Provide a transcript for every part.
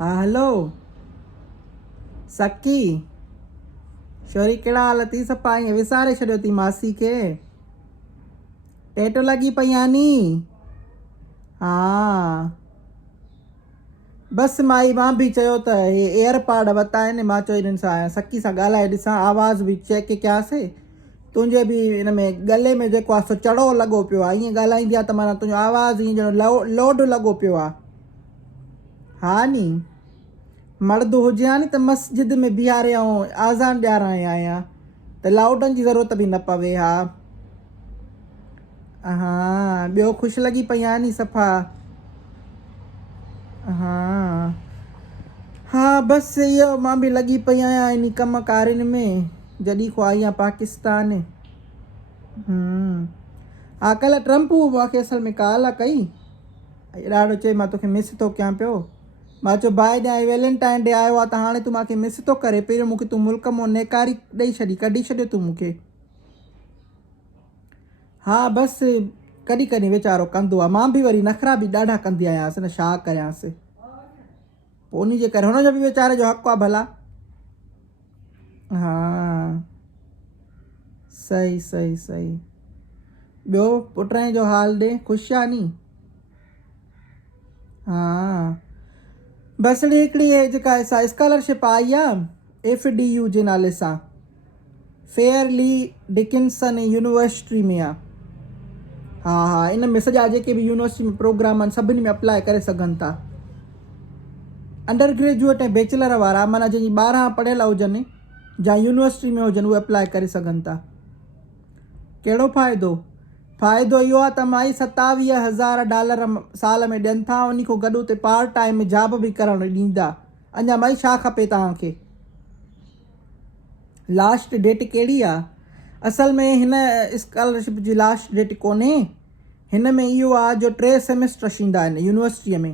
हा हलो सकी छोरी कहिड़ा हाल थी सफ़ा ईअं विसारे छॾियो थी मासी खे टेटो लॻी पई आनी हा बसि मां बि चयो त हे एयरपॉड वरिता आहिनि मां चयो हिननि सां सकी सां ॻाल्हाए ॾिसां आवाज़ बि चेक कयासीं तुंहिंजे बि हिन में गले में जेको आहे सो चढ़ो लॻो पियो आहे ईअं ॻाल्हाईंदी आहे त माना तुंहिंजो आवाज़ ईअं ॼणो लोड लॻो पियो आहे हा नी मर्द हुजे हा नी त मस्जिद में बीहारे ऐं आज़ान ॾियाराए आहियां त लाउडनि जी ज़रूरत बि न पवे हा हा ॿियो ख़ुशि लॻी पई आहे नी सफ़ा हा हा बसि इहो मां बि लॻी पई आहियां इन कम कारियुनि में जॾहिं खां आई आहियां पाकिस्तान हा कल्ह ट्रंप मूंखे असल में कॉल कई ॾाढो चई मां तोखे मिस थो कयां पियो मां चयो भाई ॾियां वैलेंटाइन डे आयो आहे त हाणे तूं मूंखे मिस थो करे पहिरियों मूंखे तूं मुल्क मां नेकारी ॾेई छॾी कढी छॾियो तूं मूंखे हा बसि कॾहिं कॾहिं वीचारो कंदो आहे मां बि वरी नख़रा बि ॾाढा कंदी आहियांसि न छा कयांसि पोइ उन जे करे हुनजो बि वीचारे जो हक़ु आहे भला हा सही सही सही ॿियो पुट जो हाल ॾे ख़ुशि आहे नी हा बसि हिकिड़ी हे जेका स्कॉलरशिप आई आहे FDU जे नाले सां फेयरली डिकिंसन यूनिवर्सिटी में आहे हा इन में सॼा जेके बि यूनिवर्सिटी में प्रोग्राम आहिनि सभिनी में अप्लाई करे सघनि था अंडर ग्रेजुएट ऐं बैचलर वारा माना जंहिंजी 12 पढ़ियल हुजनि या यूनिवर्सिटी में हुजनि उहे अप्लाई करे सघनि था कहिड़ो फ़ाइदो इहो आहे त माई $27,000 साल में ॾियनि था उन खां गॾु उते पार्ट टाइम जॉब बि करणु ॾींदा अञा माई छा खपे तव्हांखे लास्ट डेट कहिड़ी आहे असल में हिन स्कॉलरशिप जी लास्ट डेट कोन्हे हिन में इहो आहे जो 3 सेमेस्टर थींदा आहिनि यूनिवर्सिटीअ में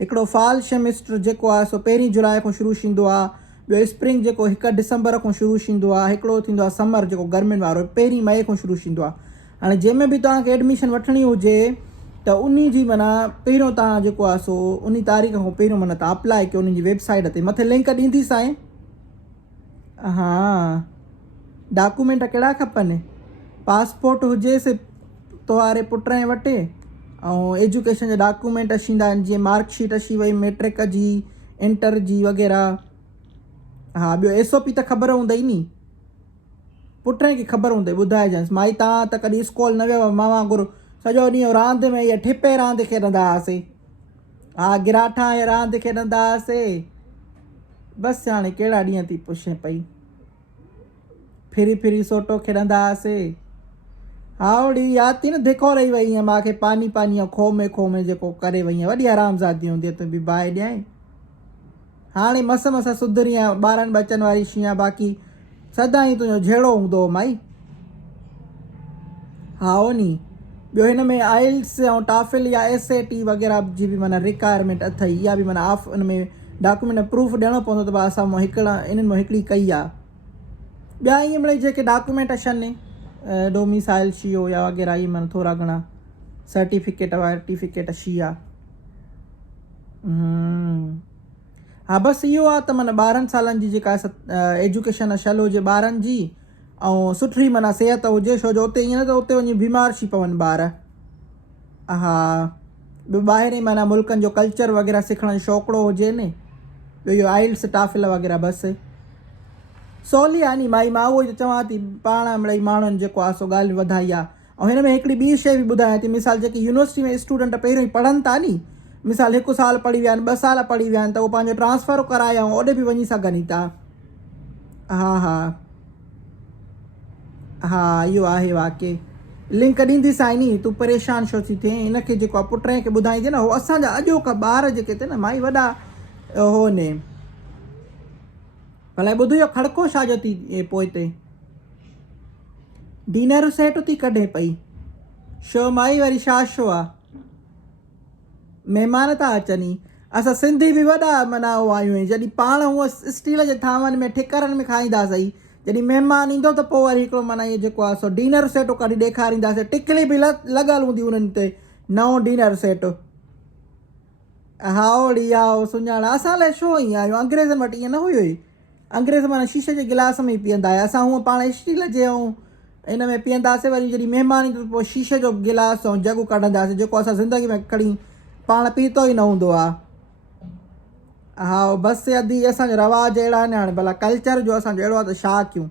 हिकिड़ो फॉल सेमेस्टर जेको आहे सो 1 जुलाई खां शुरू थींदो आहे ॿियो स्प्रिंग जेको 1 दिसंबर खां शुरू थींदो आहे हिकिड़ो थींदो आहे समर जेको गर्मियुनि वारो 1 मई खां शुरू थींदो आहे हाणे जंहिंमें बि तव्हांखे एडमिशन वठणी हुजे त उन जी माना पहिरियों तव्हां जेको आहे सो उन तारीख़ खां पहिरियों माना तव्हां अप्लाई कयो उन जी वेबसाइट ते मथे लिंक ॾींदीसांइ हा डॉक्यूमेंट कहिड़ा खपनि पासपोर्ट हुजेसि तोहारे पुट जे वटि ऐं एजुकेशन जा डॉक्यूमेंट थींदा आहिनि जीअं मार्कशीट अची वई मैट्रिक जी इंटर जी वग़ैरह हा ॿियो SOP त ख़बर हूंदई नी पुट खे ख़बर हूंदई ॿुधाइजांइसि माई तव्हां त कॾहिं स्कूल न वियो मां वांगुरु सॼो ॾींहुं रांदि में इहा ठिपे रांदि खेॾंदा हुआसीं हा गिराठा ऐं रांदि खेॾंदा हुआसीं बसि हाणे कहिड़ा ॾींहं थी पुछे पई फिरी फिरी सोटो खेॾंदा हुआसीं हा ओड़ी यादि थी न धिको रही वई ईअं मूंखे पानी पानी खो में जेको करे वई आहे वॾी आरामज़ादी हूंदी आहे तूं बि बाहि ॾियां हाणे मस सुधरी आहियां ॿारनि बचनि वारी शी आहे बाक़ी सदाईं तुंहिंजो जहिड़ो हूंदो माई हा हो नी ॿियो हिन में IELTS ऐं TOEFL या SAT वग़ैरह जी बि माना रिक्वायरमेंट अथई इहा बि माना ऑफ हुन में डॉक्यूमेंट प्रूफ ॾियणो पवंदो त असां इन्हनि मां हिकिड़ी कई आहे ॿिया ईअं मिड़ई जेके डॉक्यूमेंट अचनि डोमिसाइल शियो या वग़ैरह इहे माना थोरा घणा सर्टिफिकेट वर्टिफिकेट अची आहे हा बसि इहो आहे त माना 12 सालनि जी जेका एजुकेशन शल हुजे ॿारनि जी ऐं सुठी माना सिहत हुजे छो जो उते ईअं न त उते वञी बीमार थी पवनि ॿार हा ॿियो ॿाहिरि माना मुल्कनि जो कल्चर वग़ैरह सिखण जो शौक़िड़ो हुजे न ॿियो इहो IELTS TOEFL वग़ैरह बसि सवली आहे नी माई मां उहो ई चवां थी पाण मिड़ई माण्हुनि जेको आहे सो ॻाल्हि वधाई आहे ऐं हिन में हिकिड़ी ॿी शइ बि ॿुधायां थी मिसाल जेकी यूनिवर्सिटी में स्टूडेंट पहिरियों ई पढ़नि था नी मिसाल 1 साल पढ़ी विया आहिनि 2 साल पढ़ी विया आहिनि त उहो पंहिंजो ट्रांसफर कराए ऐं ओॾे बि वञी सघनि था हा इहो आहे वाक़ई लिंक ॾींदीसांइ नी तूं परेशान छो थी थिए हिनखे जेको आहे पुट खे ॿुधाईंदे न उहो असांजा अॼोका ॿार जेके थिए न माई वॾा हो ने भला ॿुधो इहो खड़को छा जो थी पोइ हिते डिनर सेट थी कढे पई छो माई वरी छा शो आहे महिमान था अचनि असां सिंधी बि वॾा माना उहो आहियूं जॾहिं पाण हूअं स्टील जे थांवनि में ठिकरनि में खाईंदासीं जॾहिं महिमान ईंदो त पोइ वरी हिकिड़ो माना इहो जेको आहे सो डिनर सेट कढी ॾेखारींदासीं टिकली बि लॻल हूंदी उन्हनि ते नओं डिनर सेट हाओड़ी आओ सुञाणा असां लाइ छो ईअं आहियूं अंग्रेज़नि वटि ईअं न हुयो ई अंग्रेज़ माना शीशे जे गिलास में ई पीअंदा हुआ असां हूअं पाण स्टील जे ऐं इन में पीअंदासीं वरी जॾहिं महिमान ईंदो पोइ शीशे जो गिलास ऐं जग कढंदासीं जेको असां ज़िंदगी में खणी पाण पीतो ई न हूंदो आहे हा बसि अधी असांजा रवाज अहिड़ा आहिनि हाणे भला कल्चर जो असांजो अहिड़ो आहे त छा कयूं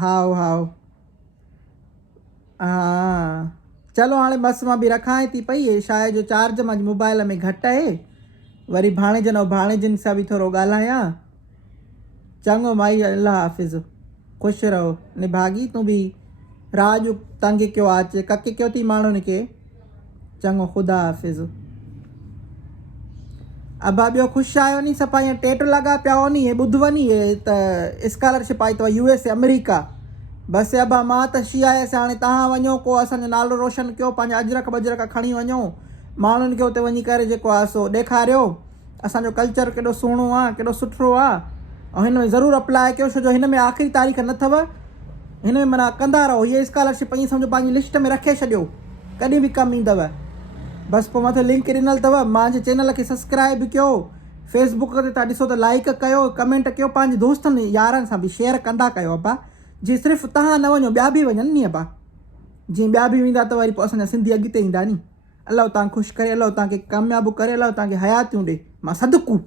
हाओ हा चलो हाणे बसि मां बि रखां थी पई हे छा आहे जो चार्ज मुंहिंजे मोबाइल में घटि आहे वरी भाणेजनि ऐं भाणेजियुनि सां बि थोरो ॻाल्हायां चङो माई अल्लाह हाफ़िज़ ख़ुशि रहो निभागी तूं बि राज तंग कयो आहे अचे कके कयो थी माण्हुनि खे चङो ख़ुदा हाफ़िज़ अबा ॿियो ख़ुशि आहियो नी सफ़ा ईअं टेट लॻा पिया हो नी हे ॿुधव नी हे त स्कॉलरशिप आई अथव USA अमेरिका बसि अबा मां त शी आयसि हाणे तव्हां वञो को असांजो नालो रोशन कयो पंहिंजा अजरक बजरक खणी वञो माण्हुनि खे उते वञी करे जेको आहे सो ॾेखारियो असांजो कल्चर केॾो सुहिणो आहे केॾो सुठो आहे ऐं हिन में ज़रूरु अप्लाई कयो छो जो हिन में आख़िरी तारीख़ न अथव हिन में माना कंदा रहो हीअ स्कॉलरशिप ईअं सम्झो पंहिंजी लिस्ट में रखे छॾियो कॾहिं बि कमु ईंदव बसि पोइ मथे लिंक ॾिनल अथव मुंहिंजे चैनल खे सब्सक्राइब कयो फेसबुक ते तव्हां ॾिसो त लाइक कयो कमेंट कयो पंहिंजे दोस्तनि यारनि सां बि शेयर कंदा कयो अबा जीअं सिर्फ़ु तव्हां न वञो ॿिया बि वञनि नी अबा जीअं ॿिया बि वेंदा त वरी पोइ असांजा सिंधी अॻिते ईंदा नी अलाह तव्हां ख़ुशि करे अलाह तव्हांखे कामयाबु करे अलाह तव्हांखे हयातियूं ॾे मां सदकू